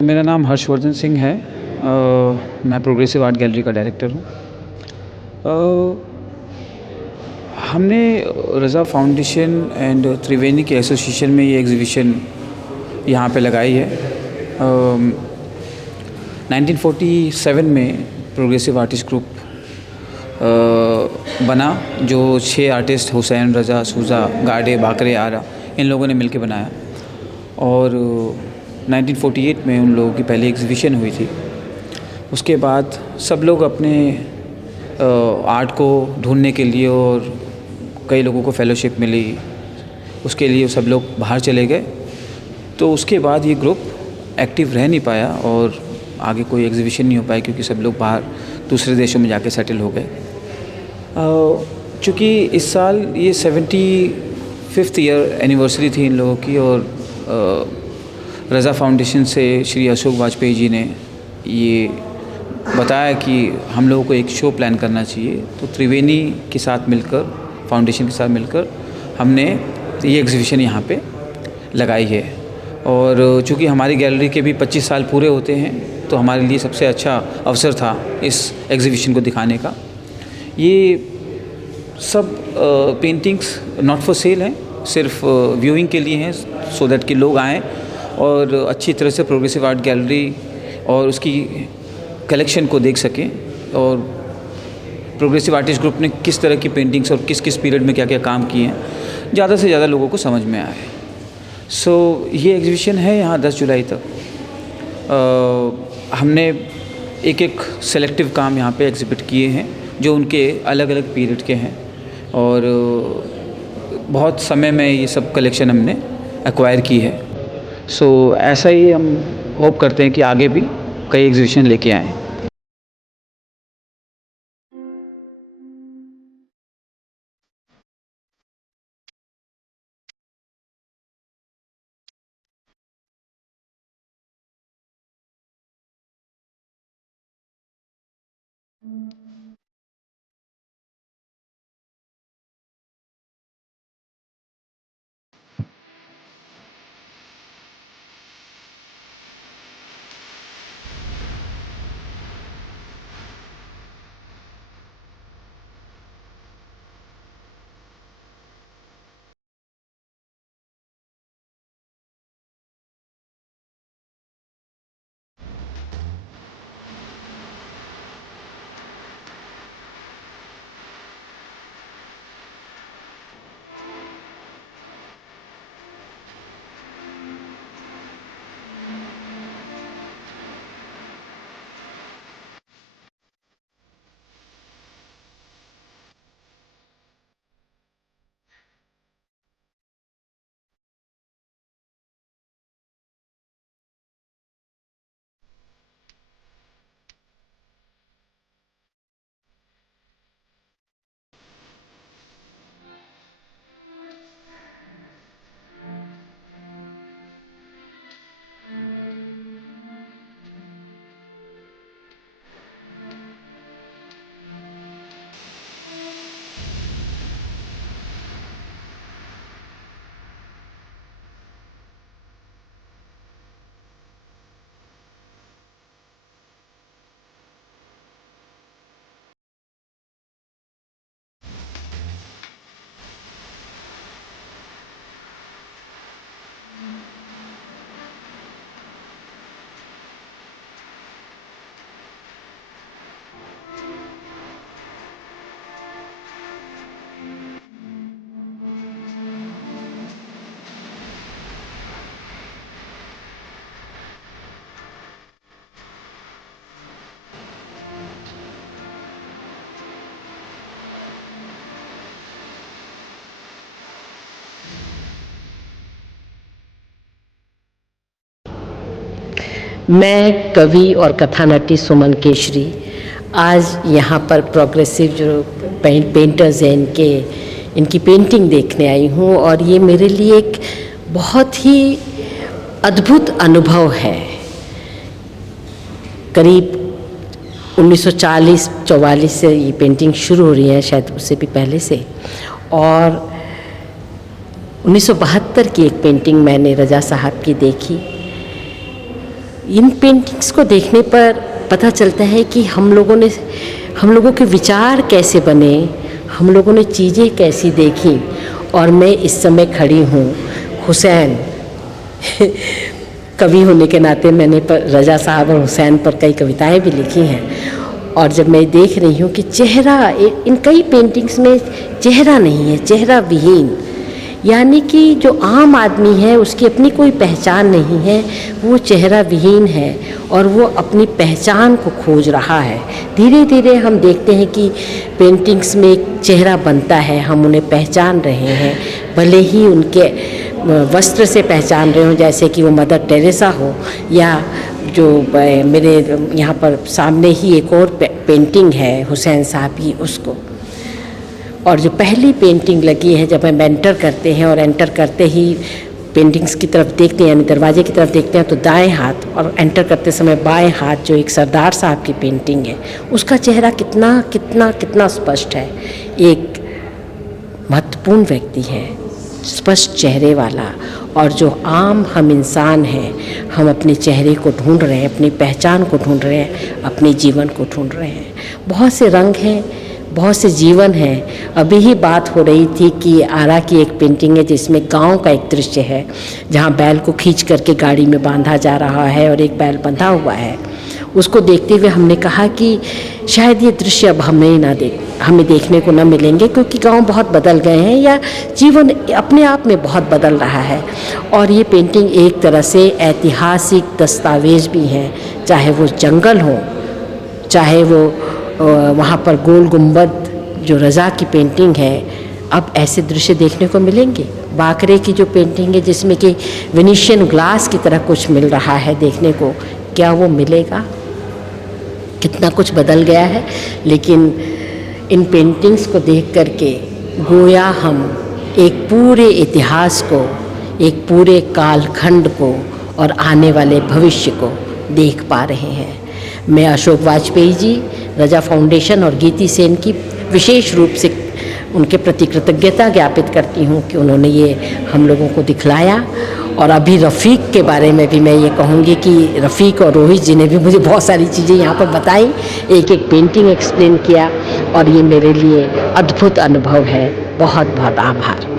मेरा नाम हर्षवर्धन सिंह है। मैं प्रोग्रेसिव आर्ट गैलरी का डायरेक्टर हूँ। हमने रज़ा फाउंडेशन एंड त्रिवेणी के एसोसिएशन में ये एग्ज़िबिशन यहाँ पे लगाई है। 1947 में प्रोग्रेसिव आर्टिस्ट ग्रुप बना, जो 6 आर्टिस्ट हुसैन, रज़ा, सूजा, गाडे, बाकरे, आरा इन लोगों ने मिलकर बनाया। और 1948 में उन लोगों की पहली एग्ज़िबिशन हुई थी। उसके बाद सब लोग अपने आर्ट को ढूंढने के लिए, और कई लोगों को फेलोशिप मिली, उसके लिए सब लोग बाहर चले गए। तो उसके बाद ये ग्रुप एक्टिव रह नहीं पाया और आगे कोई एग्ज़िबिशन नहीं हो पाई, क्योंकि सब लोग बाहर दूसरे देशों में जाके सेटल हो गए। चूँकि इस साल ये 75th ईयर एनिवर्सरी थी इन लोगों की, और रज़ा फाउंडेशन से श्री अशोक वाजपेयी जी ने ये बताया कि हम लोगों को एक शो प्लान करना चाहिए। तो त्रिवेणी के साथ मिलकर, फाउंडेशन के साथ मिलकर हमने ये एग्ज़िबिशन यहाँ पे लगाई है। और चूँकि हमारी गैलरी के भी 25 साल पूरे होते हैं, तो हमारे लिए सबसे अच्छा अवसर था इस एग्ज़िबिशन को दिखाने का। ये सब पेंटिंग्स नॉट फॉर सेल हैं, सिर्फ व्यूइंग के लिए हैं, सो दैट कि लोग आएँ और अच्छी तरह से प्रोग्रेसिव आर्ट गैलरी और उसकी कलेक्शन को देख सकें, और प्रोग्रेसिव आर्टिस्ट ग्रुप ने किस तरह की पेंटिंग्स और किस किस पीरियड में क्या क्या काम किए हैं, ज़्यादा से ज़्यादा लोगों को समझ में आए। ये एग्ज़िबिशन है यहाँ 10 जुलाई तक। हमने एक एक सेलेक्टिव काम यहाँ पे एग्ज़िबिट किए हैं, जो उनके अलग अलग पीरियड के हैं, और बहुत समय में ये सब कलेक्शन हमने एक्वायर की है। ऐसा ही हम होप करते हैं कि आगे भी कई एग्ज़िबिशन लेके आएँ। मैं कवि और कथानटी सुमन केशरी आज यहाँ पर प्रोग्रेसिव जो पेंटर्स हैं इनकी पेंटिंग देखने आई हूँ, और ये मेरे लिए एक बहुत ही अद्भुत अनुभव है। करीब 1940-44 से ये पेंटिंग शुरू हो रही है, शायद उससे भी पहले से। और 1972 की एक पेंटिंग मैंने रज़ा साहब की देखी, इन पेंटिंग्स को देखने पर पता चलता है कि हम लोगों के विचार कैसे बने, हम लोगों ने चीज़ें कैसी देखी। और मैं इस समय खड़ी हूँ हुसैन कवि होने के नाते मैंने रज़ा साहब और हुसैन पर कई कविताएं भी लिखी हैं। और जब मैं देख रही हूँ कि चेहरा, इन कई पेंटिंग्स में चेहरा नहीं है, चेहरा विहीन, यानी कि जो आम आदमी है उसकी अपनी कोई पहचान नहीं है, वो चेहरा विहीन है और वो अपनी पहचान को खोज रहा है। धीरे धीरे हम देखते हैं कि पेंटिंग्स में एक चेहरा बनता है, हम उन्हें पहचान रहे हैं, भले ही उनके वस्त्र से पहचान रहे हो, जैसे कि वो मदर टेरेसा हो, या जो मेरे यहाँ पर सामने ही एक और पेंटिंग है हुसैन साहब की, उसको। और जो पहली पेंटिंग लगी है, जब हम एंटर करते हैं और एंटर करते ही पेंटिंग्स की तरफ देखते हैं, यानी दरवाजे की तरफ देखते हैं, तो दाएं हाथ और एंटर करते समय बाएं हाथ जो एक सरदार साहब की पेंटिंग है, उसका चेहरा कितना कितना कितना स्पष्ट है। एक महत्वपूर्ण व्यक्ति है, स्पष्ट चेहरे वाला। और जो आम हम इंसान हैं, हम अपने चेहरे को ढूंढ रहे हैं, अपनी पहचान को ढूंढ रहे हैं, अपने जीवन को ढूंढ रहे हैं। बहुत से रंग हैं, बहुत से जीवन हैं। अभी ही बात हो रही थी कि आरा की एक पेंटिंग है जिसमें गांव का एक दृश्य है, जहां बैल को खींच करके गाड़ी में बांधा जा रहा है और एक बैल बंधा हुआ है। उसको देखते हुए हमने कहा कि शायद ये दृश्य अब हमें देखने को न मिलेंगे, क्योंकि गांव बहुत बदल गए हैं या जीवन अपने आप में बहुत बदल रहा है। और ये पेंटिंग एक तरह से ऐतिहासिक दस्तावेज भी हैं, चाहे वो जंगल हो, चाहे वो वहाँ पर गोल गुंबद जो रज़ा की पेंटिंग है। अब ऐसे दृश्य देखने को मिलेंगे। बाकरे की जो पेंटिंग है जिसमें कि वेनिशियन ग्लास की तरह कुछ मिल रहा है देखने को, क्या वो मिलेगा? कितना कुछ बदल गया है। लेकिन इन पेंटिंग्स को देख करके गोया हम एक पूरे इतिहास को, एक पूरे कालखंड को और आने वाले भविष्य को देख पा रहे हैं। मैं अशोक वाजपेयी जी, रजा फाउंडेशन और गीति सेन की विशेष रूप से उनके प्रति कृतज्ञता ज्ञापित करती हूँ कि उन्होंने ये हम लोगों को दिखलाया। और अभी रफ़ीक के बारे में भी मैं ये कहूँगी कि रफ़ीक और रोहित जी ने भी मुझे बहुत सारी चीज़ें यहाँ पर बताई, एक एक पेंटिंग एक्सप्लेन किया, और ये मेरे लिए अद्भुत अनुभव है। बहुत बहुत आभार।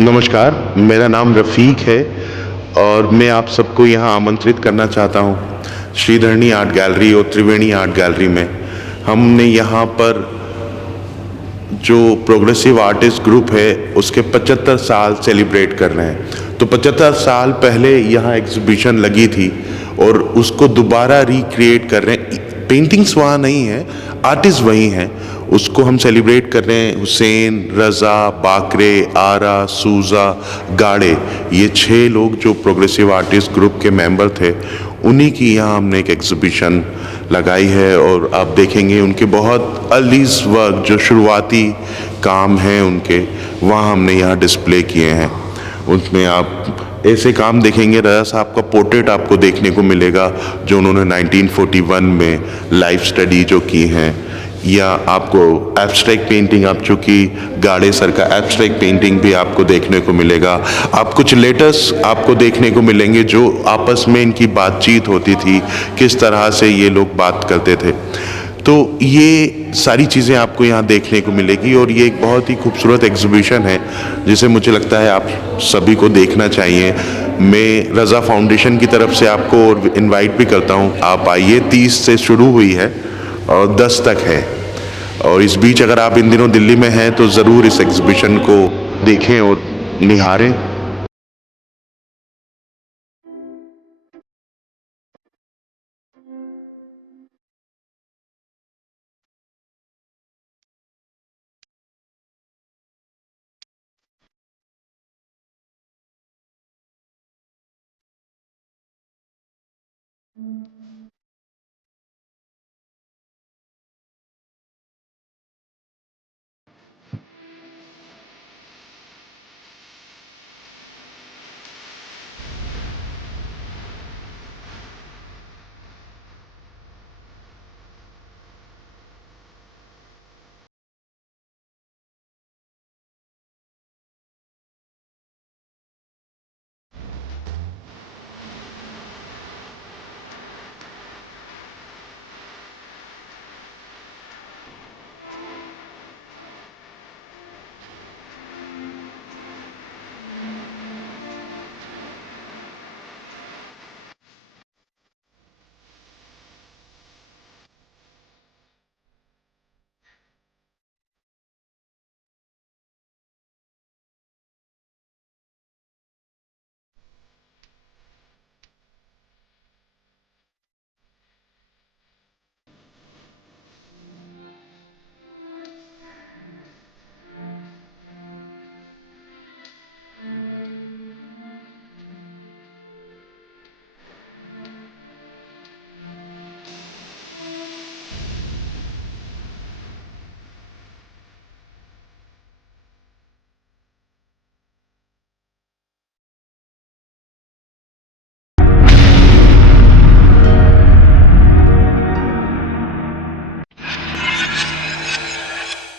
नमस्कार, मेरा नाम रफ़ीक है और मैं आप सबको यहाँ आमंत्रित करना चाहता हूँ श्रीधरनी आर्ट गैलरी और त्रिवेणी आर्ट गैलरी में। हमने यहाँ पर जो प्रोग्रेसिव आर्टिस्ट ग्रुप है उसके 75 साल सेलिब्रेट कर रहे हैं। तो 75 साल पहले यहाँ एग्जीबिशन लगी थी और उसको दोबारा रिक्रिएट कर रहे हैं। पेंटिंग्स वहाँ नहीं है, आर्टिस्ट वही हैं। उसको हम सेलिब्रेट कर रहे हैं। हुसैन, रज़ा, बाकरे, आरा, सूज़ा, गाड़े, ये 6 लोग जो प्रोग्रेसिव आर्टिस्ट ग्रुप के मेंबर थे, उन्हीं की यहाँ हमने एक एग्जीबिशन लगाई है। और आप देखेंगे उनके बहुत अर्लीज वर्क जो शुरुआती काम हैं उनके, वहाँ हमने यहाँ डिस्प्ले किए हैं। उसमें आप ऐसे काम देखेंगे, रज़ा साहब का पोर्ट्रेट आपको देखने को मिलेगा जो उन्होंने 1941 में लाइफ स्टडी जो की हैं, या आपको एब्स्ट्रैक्ट पेंटिंग, आप चूँकि गाड़े सर का एब्स्ट्रैक्ट पेंटिंग भी आपको देखने को मिलेगा। आप कुछ लेटर्स आपको देखने को मिलेंगे जो आपस में इनकी बातचीत होती थी, किस तरह से ये लोग बात करते थे। तो ये सारी चीज़ें आपको यहाँ देखने को मिलेगी और ये एक बहुत ही खूबसूरत एग्जीबिशन है जिसे मुझे लगता है आप सभी को देखना चाहिए। मैं रज़ा फाउंडेशन की तरफ से आपको और इनवाइट भी करता हूँ, आप आइए। 30 से शुरू हुई है और 10 तक है। और इस बीच अगर आप इन दिनों दिल्ली में हैं तो ज़रूर इस एग्जीबिशन को देखें और निहारें।